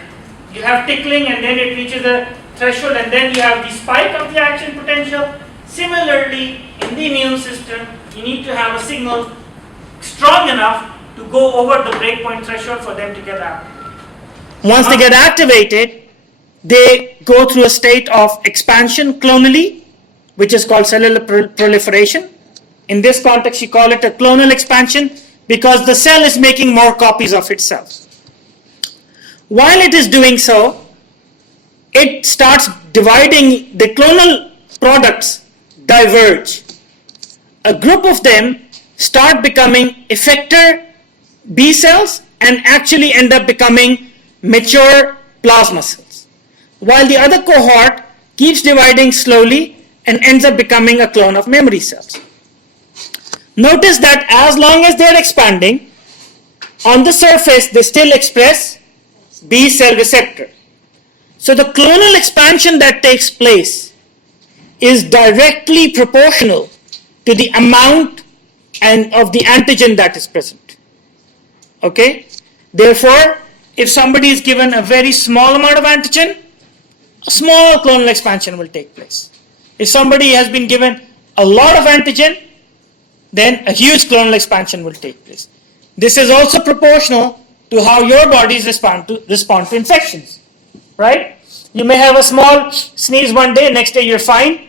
you have tickling and then it reaches a threshold, and then you have the spike of the action potential. Similarly, in the immune system, you need to have a signal strong enough to go over the breakpoint threshold for them to get activated. Once they get activated, they go through a state of expansion clonally, which is called cellular proliferation. In this context, you call it a clonal expansion because the cell is making more copies of itself. While it is doing so, it starts dividing. The clonal products diverge. A group of them start becoming effector B cells and actually end up becoming mature plasma cells, while the other cohort keeps dividing slowly and ends up becoming a clone of memory cells. Notice that as long as they are expanding, on the surface they still express B cell receptor. So the clonal expansion that takes place is directly proportional to the amount of the antigen that is present. Okay? Therefore, if somebody is given a very small amount of antigen, a small clonal expansion will take place. If somebody has been given a lot of antigen, then a huge clonal expansion will take place. This is also proportional to how your bodies respond to infections, right? You may have a small sneeze one day, next day you're fine.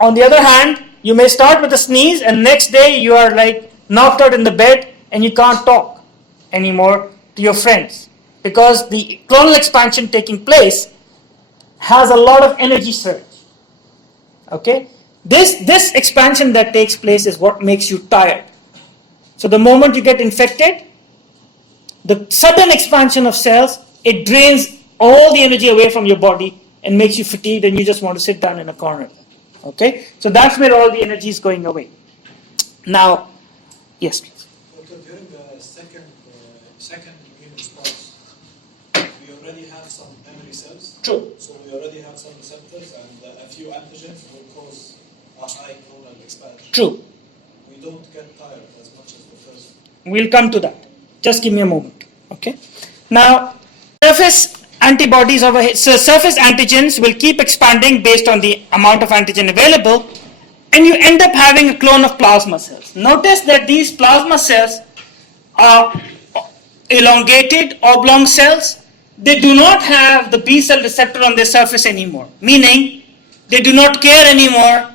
On the other hand, you may start with a sneeze and next day you are like knocked out in the bed and you can't talk anymore to your friends because the clonal expansion taking place has a lot of energy surge. Okay? This expansion that takes place is what makes you tired. So the moment you get infected, the sudden expansion of cells, it drains all the energy away from your body and makes you fatigued and you just want to sit down in a corner. Okay? So that's where all the energy is going away. Now, yes please. During the second immune response, we already have some memory cells. True. So we already have some receptors and a few antigens will cause a high clonal expansion. True. We don't get tired as much as the first. We'll come to that. Just give me a moment. Okay? Now, surface antibodies so surface antigens will keep expanding based on the amount of antigen available, and you end up having a clone of plasma cells. Notice that these plasma cells are elongated oblong cells. They do not have the B cell receptor on their surface anymore, meaning they do not care anymore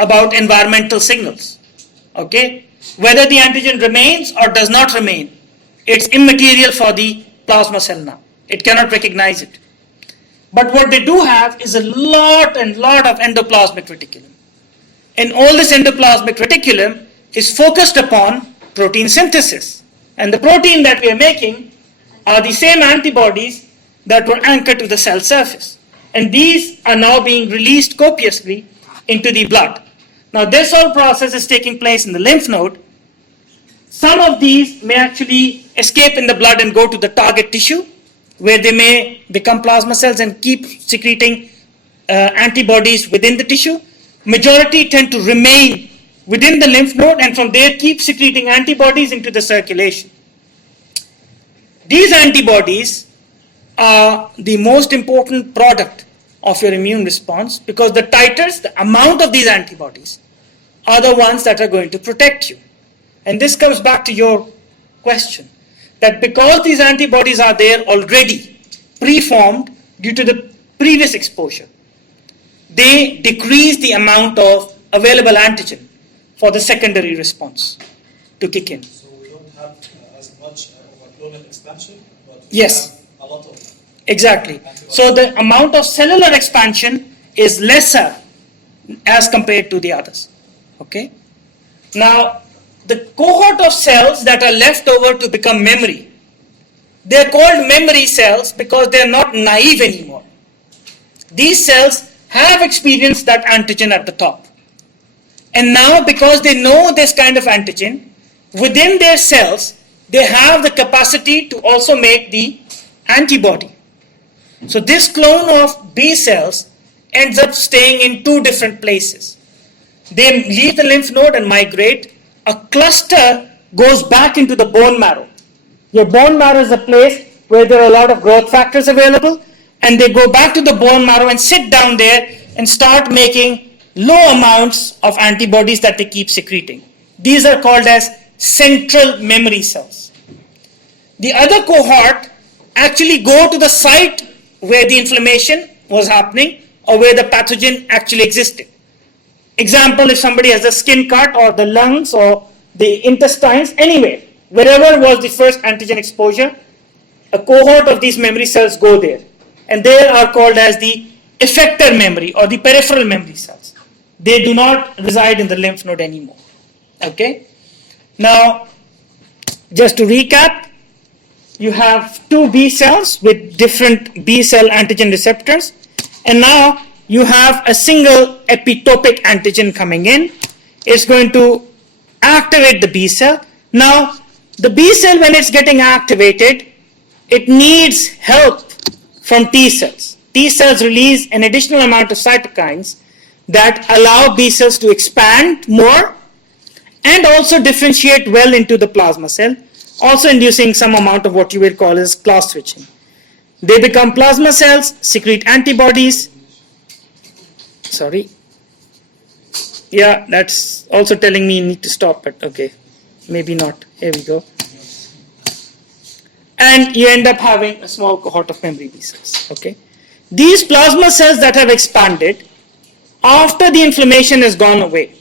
about environmental signals. Okay? Whether the antigen remains or does not remain, it's immaterial for the plasma cell now. It cannot recognize it. But what they do have is a lot of endoplasmic reticulum. And all this endoplasmic reticulum is focused upon protein synthesis. And the protein that we are making are the same antibodies that were anchored to the cell surface. And these are now being released copiously into the blood. Now this whole process is taking place in the lymph node. Some of these may actually escape in the blood and go to the target tissue, where they may become plasma cells and keep secreting antibodies within the tissue. Majority tend to remain within the lymph node and from there keep secreting antibodies into the circulation. These antibodies are the most important product of your immune response because the titers, the amount of these antibodies, are the ones that are going to protect you. And this comes back to your question, that because these antibodies are there already, preformed due to the previous exposure, they decrease the amount of available antigen for the secondary response to kick in. So we don't have as much of a clonal expansion, but we Yes. have a lot of Exactly. So the amount of cellular expansion is lesser as compared to the others. Okay? Now, the cohort of cells that are left over to become memory, they are called memory cells because they are not naive anymore. These cells have experienced that antigen at the top. And now because they know this kind of antigen, within their cells, they have the capacity to also make the antibody. So this clone of B cells ends up staying in two different places. They leave the lymph node and migrate. A cluster goes back into the bone marrow. Your bone marrow is a place where there are a lot of growth factors available, and they go back to the bone marrow and sit down there and start making low amounts of antibodies that they keep secreting. These are called as central memory cells. The other cohort actually go to the site where the inflammation was happening or where the pathogen actually existed. Example, if somebody has a skin cut or the lungs or the intestines, anywhere, wherever was the first antigen exposure, a cohort of these memory cells go there. And they are called as the effector memory or the peripheral memory cells. They do not reside in the lymph node anymore. Okay? Now, just to recap, you have two B cells with different B cell antigen receptors, and now you have a single epitopic antigen coming in. It's going to activate the B cell. Now, the B cell, when it's getting activated, it needs help from T cells. T cells release an additional amount of cytokines that allow B cells to expand more and also differentiate well into the plasma cell, also inducing some amount of what you will call as class switching. They become plasma cells, secrete antibodies. Sorry. Yeah, that's also telling me you need to stop, but okay, maybe not. Here we go. And you end up having a small cohort of memory B cells. Okay. These plasma cells that have expanded after the inflammation has gone away,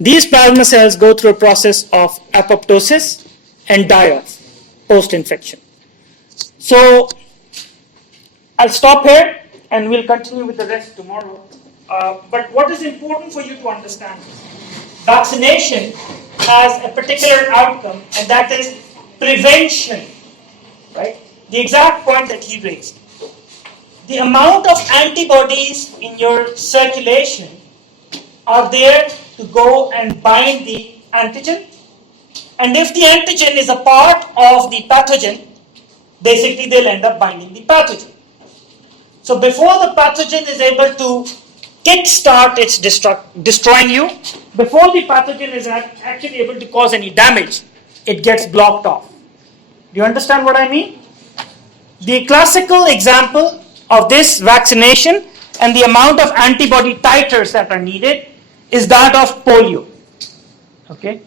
these plasma cells go through a process of apoptosis and die off post-infection. So I'll stop here and we'll continue with the rest tomorrow. But what is important for you to understand is vaccination has a particular outcome, and that is prevention, right? The exact point that he raised. The amount of antibodies in your circulation are there to go and bind the antigen. And if the antigen is a part of the pathogen, basically they'll end up binding the pathogen. So before the pathogen is able to kickstart its destroying you, before the pathogen is actually able to cause any damage, it gets blocked off. Do you understand what I mean? The classical example of this vaccination and the amount of antibody titers that are needed is that of polio. Okay?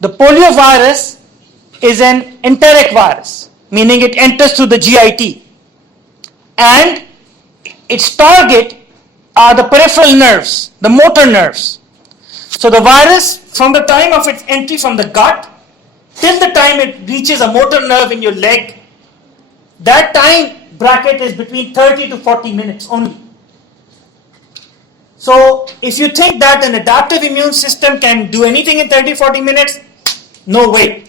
The polio virus is an enteric virus, meaning it enters through the GIT. And its target are the peripheral nerves, the motor nerves. So the virus, from the time of its entry from the gut till the time it reaches a motor nerve in your leg, that time bracket is between 30 to 40 minutes only. So if you think that an adaptive immune system can do anything in 30-40 minutes, no way.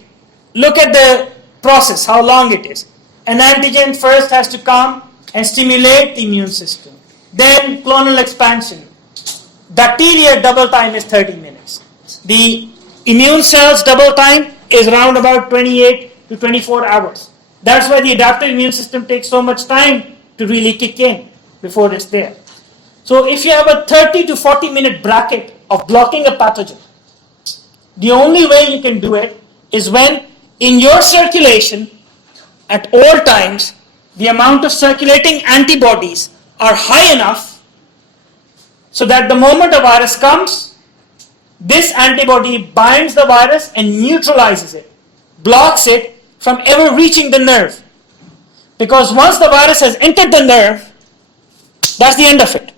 Look at the process, how long it is. An antigen first has to come and stimulate the immune system. Then clonal expansion. Bacteria double time is 30 minutes. The immune cells double time is around about 28 to 24 hours. That's why the adaptive immune system takes so much time to really kick in before it's there. So if you have a 30 to 40 minute bracket of blocking a pathogen, the only way you can do it is when in your circulation at all times the amount of circulating antibodies are high enough so that the moment a virus comes, this antibody binds the virus and neutralizes it, blocks it from ever reaching the nerve. Because once the virus has entered the nerve, that's the end of it.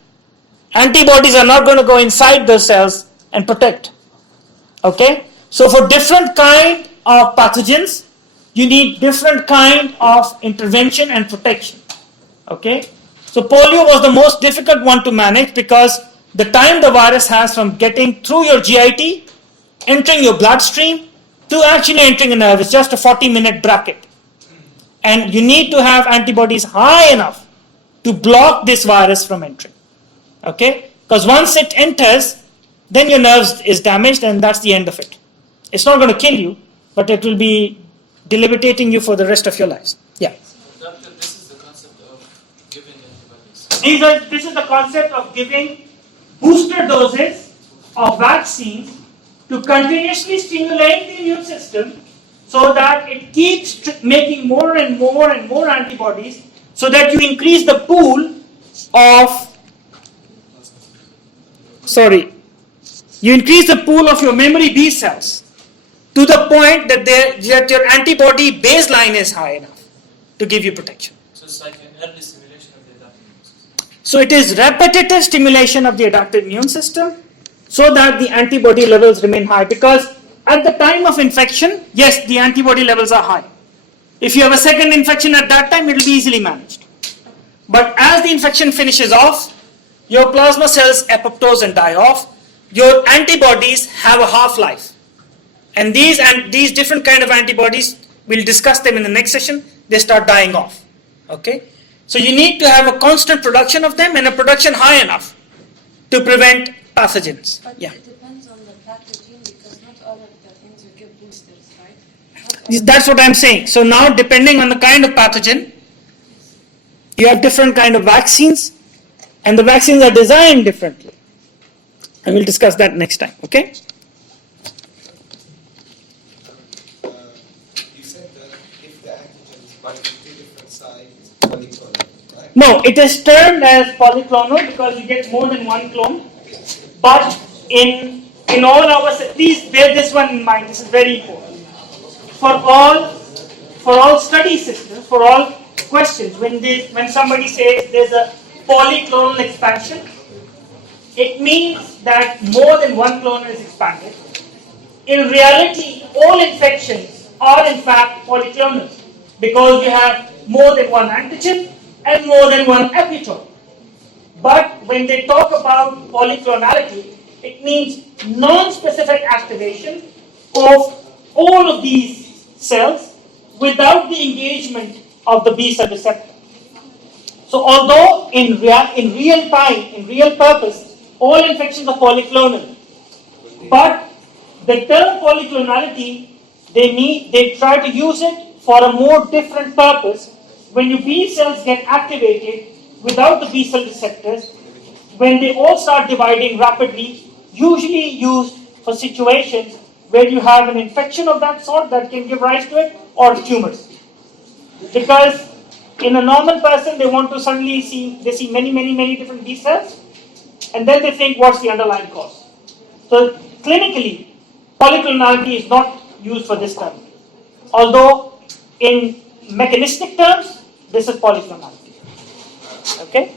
Antibodies are not going to go inside those cells and protect. Okay? So for different kind of pathogens, you need different kind of intervention and protection. Okay? So polio was the most difficult one to manage because the time the virus has from getting through your GIT, entering your bloodstream, to actually entering a nerve is just a 40-minute bracket. And you need to have antibodies high enough to block this virus from entering. Okay? Because once it enters, then your nerves is damaged and that's the end of it. It's not going to kill you, but it will be debilitating you for the rest of your lives. Yeah. Doctor, this is the concept of giving antibodies. This is the concept of giving booster doses of vaccines to continuously stimulate the immune system so that it keeps making more and more and more antibodies so that you increase the pool of, you increase the pool of your memory B cells to the point that your antibody baseline is high enough to give you protection. So it's like an early stimulation of the adaptive immune system. So it is repetitive stimulation of the adaptive immune system so that the antibody levels remain high, because at the time of infection, yes, the antibody levels are high. If you have a second infection at that time, it will be easily managed. But as the infection finishes off, your plasma cells apoptose and die off. Your antibodies have a half-life. And these different kind of antibodies, we'll discuss them in the next session, they start dying off. Okay? So you need to have a constant production of them and a production high enough to prevent pathogens. But Yeah. it depends on the pathogen, because not all of the things you give boosters, right? That's what I'm saying. So now, depending on the kind of pathogen, you have different kind of vaccines, and the vaccines are designed differently. And we'll discuss that next time, okay? You said that if the antigen is binding to different sites, it's polyclonal, right? No, it is termed as polyclonal because you get more than one clone. But in all our, please bear this one in mind, this is very important. For all study systems, for all questions, when somebody says there's a polyclonal expansion, it means that more than one clone is expanded. In reality, all infections are in fact polyclonal because you have more than one antigen and more than one epitope. But when they talk about polyclonality, it means non-specific activation of all of these cells without the engagement of the B cell receptor. So although in real time, in real purpose, all infections are polyclonal, but the term polyclonality, they try to use it for a more different purpose. When your B cells get activated without the B cell receptors, when they all start dividing rapidly, usually used for situations where you have an infection of that sort that can give rise to it, or tumors. Because in a normal person, they want to suddenly see many different B cells, and then they think, what's the underlying cause? So clinically, polyclonality is not used for this term. Although in mechanistic terms, this is polyclonality. Okay?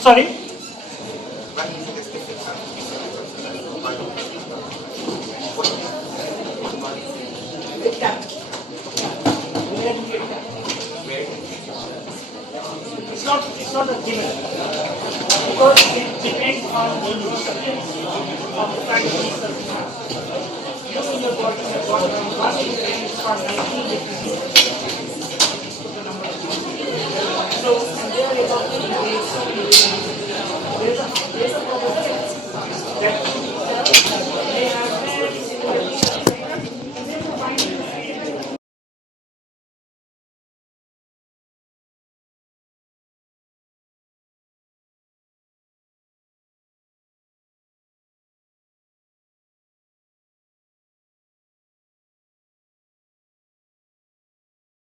Sorry? It can. It's not a given. Because it depends on the recipients of the kind of research you have. You in your body have got one experience for 19 different